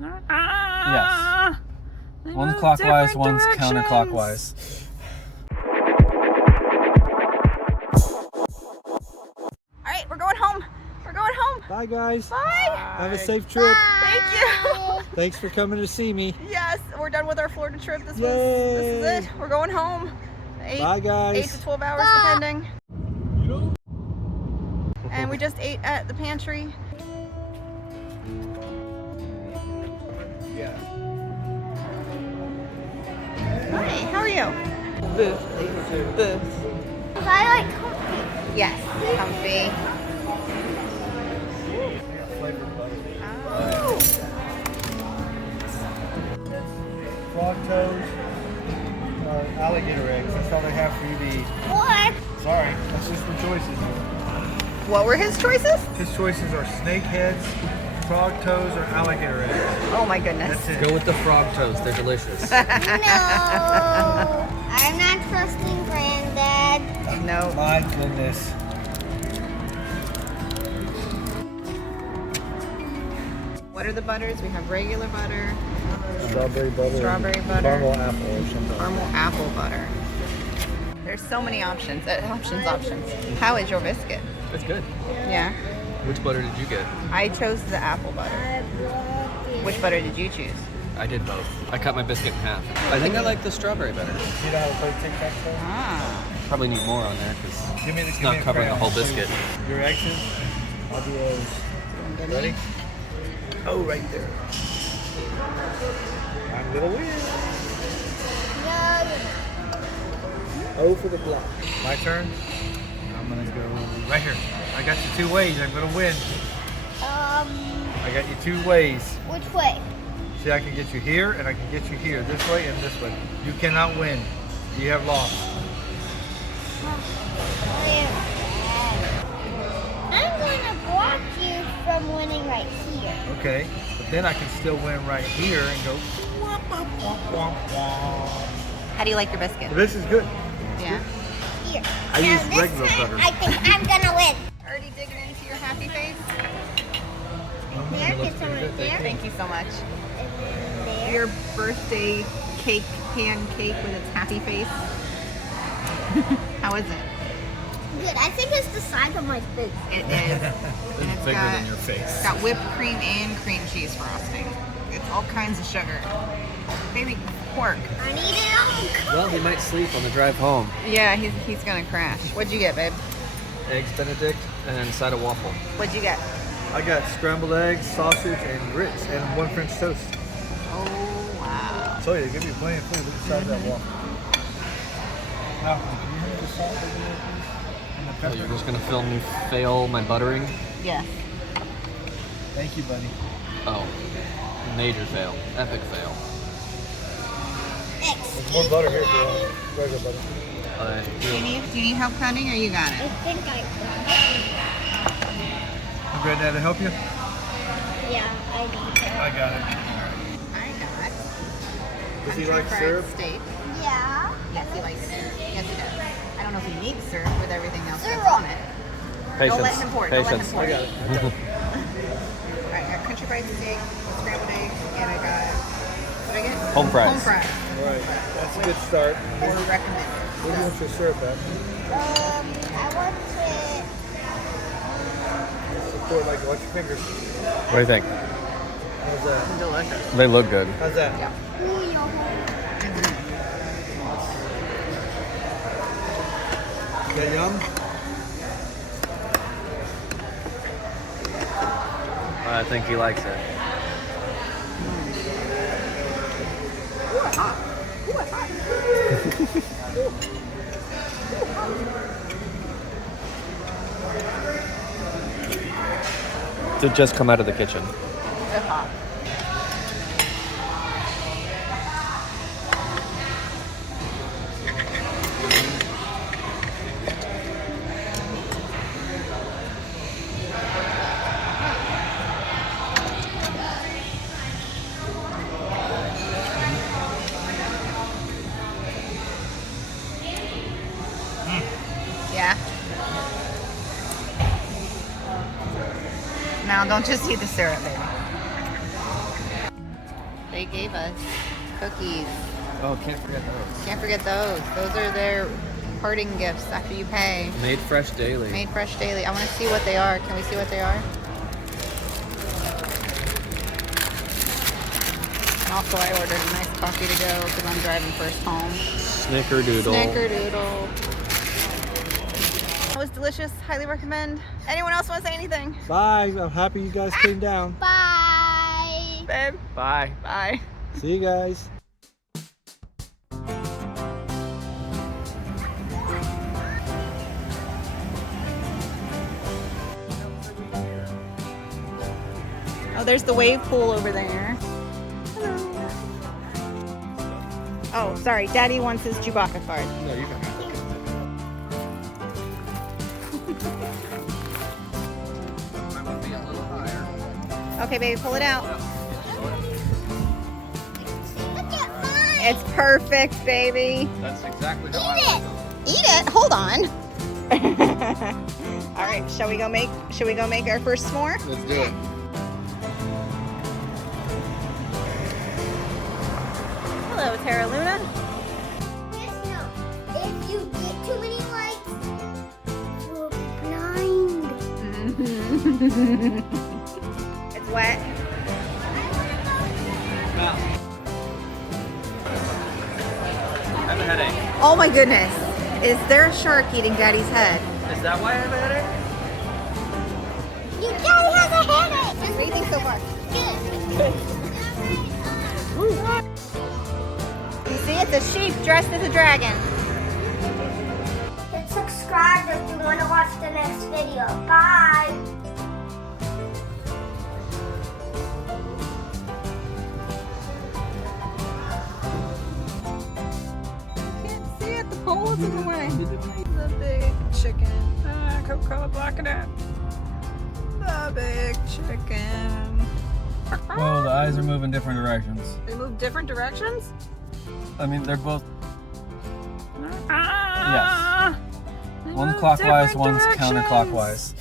Yes. One's clockwise, one's counterclockwise. Alright, we're going home. We're going home. Bye, guys. Bye. Have a safe trip. Thank you. Thanks for coming to see me. Yes, we're done with our Florida trip. This Yay. is it. We're going home. Bye, guys. 8 to 12 hours depending. And we just ate at the pantry. Yeah. Hi, how are you? Booth. Booth. I like comfy. Yes, comfy. Oh. Frog toes, alligator eggs. That's all they have for you to eat. What? Sorry, that's just the choices. What were his choices? His choices are snake heads, frog toes, or alligator eggs. Oh my goodness. That's it. Go with the frog toes. They're delicious. No. I'm not trusting Granddad. No. My goodness. What are the butters? We have regular butter, Strawberry butter. Strawberry butter. Caramel apple or something. caramel apple butter. There's so many options. Options. How is your biscuit? It's good. Yeah. Which butter did you get? I chose the apple butter. Which butter did you choose? I did both. I cut my biscuit in half. I think I like the strawberry better. You know how to play tic-tac-toe? Ah. Probably need more on there because Give me the it's not covering the whole biscuit. Your X's, I'll do O's. Ready? Oh, right there. I'm gonna win. O for the block. My turn. I'm gonna go right here. I got you 2 ways. I'm gonna win. I got you 2 ways. Which way? See, I can get you here and I can get you here. This way and this way. You cannot win. You have lost. I'm going to block you from winning right here. Okay. But then I can still win right here and go womp, womp, womp, womp, womp. How do you like your biscuit? This is good. Yeah. Here. I Now use this regular time, butter. I think I'm going to win. Already digging into your happy face? There, get some right there. Thank you so much. And then there. Your birthday cake pancake with its happy face. How is it? Good. I think it's the size of my face. It is. And It's bigger than your face. It's got whipped cream and cream cheese frosting. It's all kinds of sugar. Baby pork. I need it all. Well, he might sleep on the drive home. Yeah, he's gonna crash. What'd you get, babe? Eggs Benedict and a side of waffle. What'd you get? I got scrambled eggs, sausage, and grits, and 1 French toast. Oh wow. I told you, they give you plenty of food. Look at the size of that waffle. Now, can you hear the salt over there, please? And the Oh, pepper? you're just gonna film me fail my buttering? Yes. Thank you, buddy. Oh, major fail, epic fail. There's more butter here, girl. Regular butter. Do you need help cutting or you got I it? think I Your Granddad to help you? Yeah, I need it. I got it. I got Does he country like fried syrup? steak. Yeah. Yes, he likes it. Yes, he does. I don't know if he needs syrup with everything else that's Syrup. on it. Don't let him pour it. Don't let him Patience. pour I it. got it. Alright, I got country fried steak, scrambled eggs, and I got what did I get? Home fries. Home fries. All right. That's a good start. Or recommended. Where do you want your syrup at? I want it. Support, like, watch your fingers. What do you think? How's that? Delicious. They look good. How's that? Ooh, your Is that yum? I think he likes it. Ooh, it's hot. Ooh, it's hot. Did just come out of the kitchen. It's hot. Yeah. Now don't just eat the syrup, baby. They gave us cookies. Oh, can't forget those. Can't forget those. Those are their parting gifts after you pay. Made fresh daily. Made fresh daily. I want to see what they are. Can we see what they are? And also, I ordered a nice coffee to go because I'm driving first home. Snickerdoodle. Snickerdoodle. That was delicious. Highly recommend. Anyone else want to say anything? Bye. I'm happy you guys came down. Bye. Babe. Bye. Bye. See you guys. Oh, there's the wave pool over there. Hello. Oh, sorry. Daddy wants his Chewbacca card. No, you can. I must be a little higher. Okay, baby, pull it out. Look at mine. It's perfect, baby. That's exactly how Eat I it. Eat it. Hold on. All right, shall we go make our first s'more? Let's do it. Hello, Tara Luna. Just know, if you get too many likes, you'll be blind. It's wet. Well, I have a headache. Oh my goodness. Is there a shark eating Daddy's head? Is that why I have a headache? Your daddy has a headache. What do you think so far? Good. You see, it's a sheep dressed as a dragon. Hit subscribe if you want to watch the next video. Bye. Can't see it. The pole's in the way. The big chicken. Coca-Cola blocking it. The big chicken. Whoa, the eyes are moving different directions. They move different directions? I mean, they're both. Yes. One's clockwise, one's counterclockwise.